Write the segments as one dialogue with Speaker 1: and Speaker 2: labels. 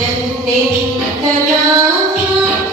Speaker 1: Then they can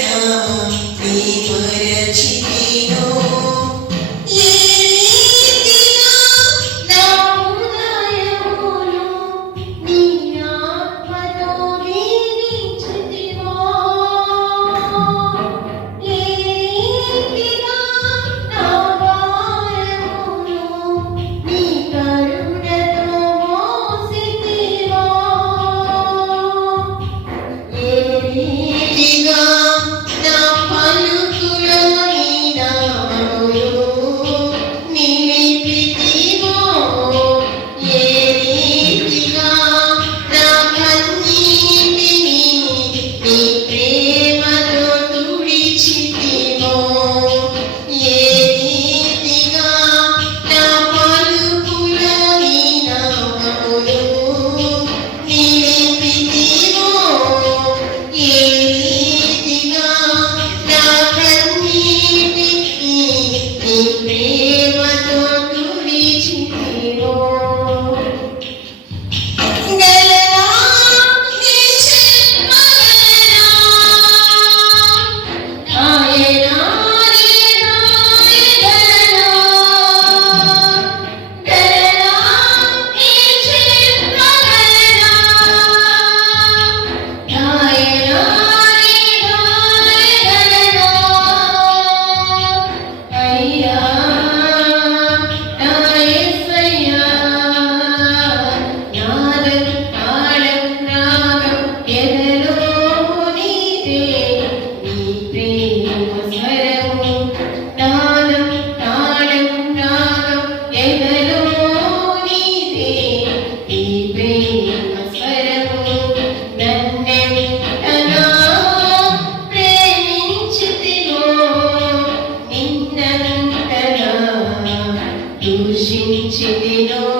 Speaker 1: now You know.